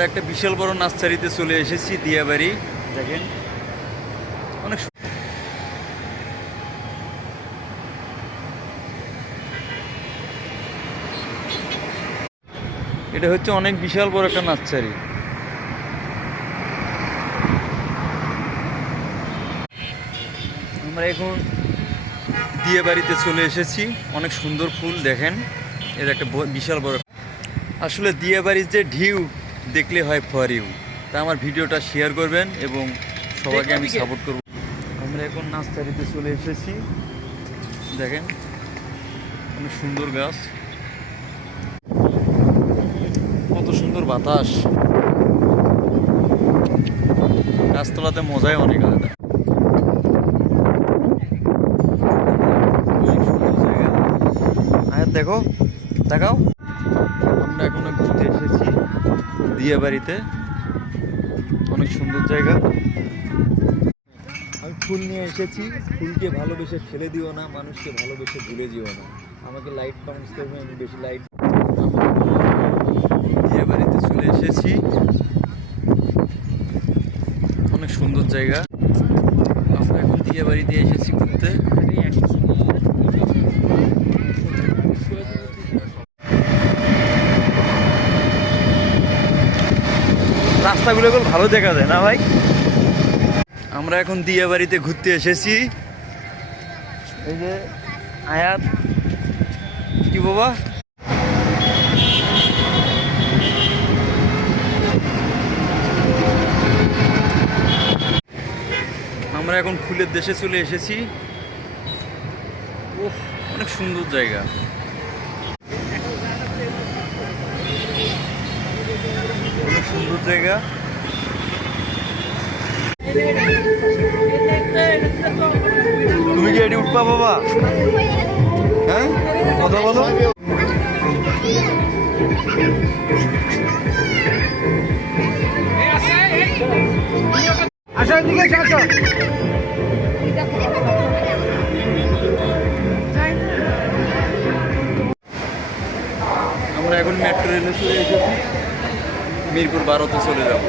আমরা একটা বিশাল বড় নার্সারিতে চলে এসেছি, দিয়াবাড়ি। দেখেন অনেক এটা হচ্ছে অনেক বিশাল বড় একটা নার্সারি। আমরা এখন দিয়াবাড়িতে চলে এসেছি। অনেক সুন্দর ফুল দেখেন, এর একটা বিশাল বড়। আসলে দিয়াবাড়ির যে ঢেউ দেখলে হয় ফর ইউ। তা আমার ভিডিওটা শেয়ার করবেন এবং সবাইকে আমি সাপোর্ট করব। আমরা এখন নার্সারিতে চলে এসেছি, দেখেন অনেক সুন্দর গাছ, কত সুন্দর বাতাস, গাছতলাতে মজাই অনেক আলাদা। দেখো দেখাও। আমরা এখন ঘুরতে এসেছি দিয়াবাড়িতে, অনেক সুন্দর জায়গা। আমি ফুল নিয়ে এসেছি, ফুলকে ভালোবেসে ফেলে দিও না, মানুষকে ভালোবেসে ভুলে দিও না। আমাকে লাইট কমেন্টস করবে, আমি বেশি লাইট। দিয়াবাড়িতে চলে এসেছি, অনেক সুন্দর জায়গা। আমরা এখন দিয়াবাড়িতে এসেছি ঘুরতে। রাস্তাগুলো এখন ভালো দেখা যায় না ভাই। আমরা এখন দিয়াবাড়িতে ঘুরতে এসেছি। এই যে আয়াত, কি বাবা, আমরা এখন ফুলের দেশে চলে এসেছি। ওহ, অনেক সুন্দর জায়গা। অনেক সুন্দর জায়গা। তুমি কি এটি উঠবা বাবা? হ্যাঁ, কথা বলো। আসো এদিকে আসো। আমরা এখন মেট্রো রেলে চলে এসেছি, মিরপুর 12তে চলে যাব।